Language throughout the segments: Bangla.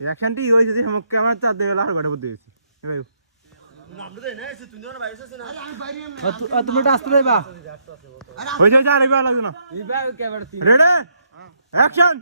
অ্যাকশনটি হই যদি हम ক্যামেরা চাপ দেবে লার গড়ে বলতে গেছি ভাই নামতে দেই না এসে তুমি না বাইরে এসেছ না আমি বাইরে তুমি এটা আসতে যাইবা হই যা যা রেবা লাগবে না ইবা ক্যামেরা রেডি অ্যাকশন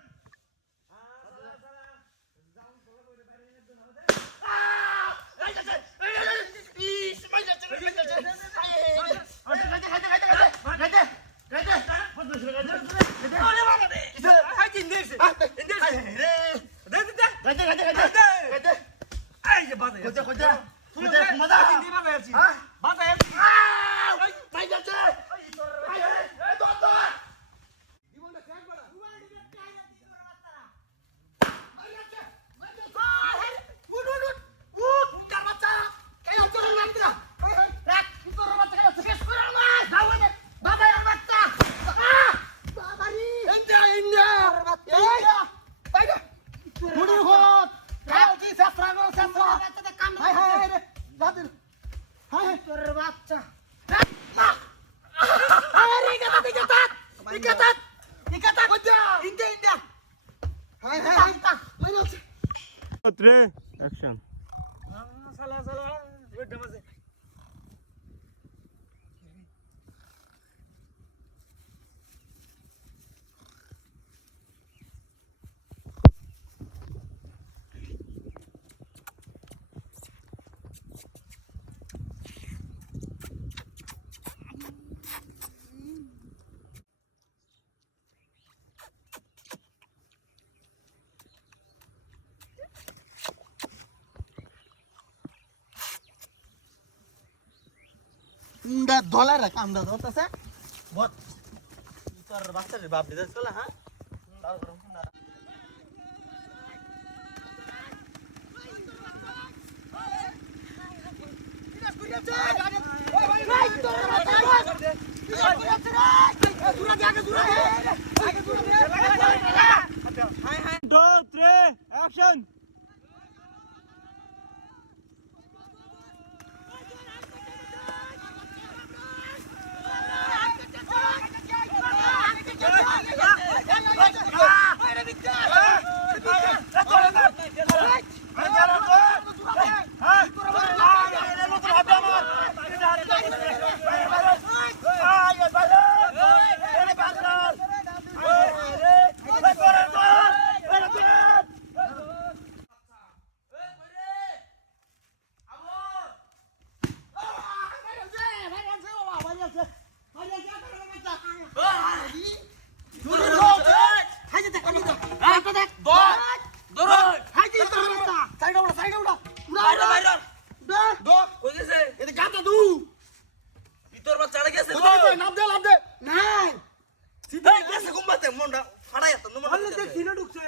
অ্যাকশন সালা সালা ওইটা মাঝে ইন্দা ডলার কামদা ধরতেছে বট তোর বাচ্চার বাপ দিতে চলে হ্যাঁ তাও করুন না অ্যাকশন সিধা গেছে ঘুমাতে মনটা ফাড়াই তো বললে দেখ দিনে ঢুকছে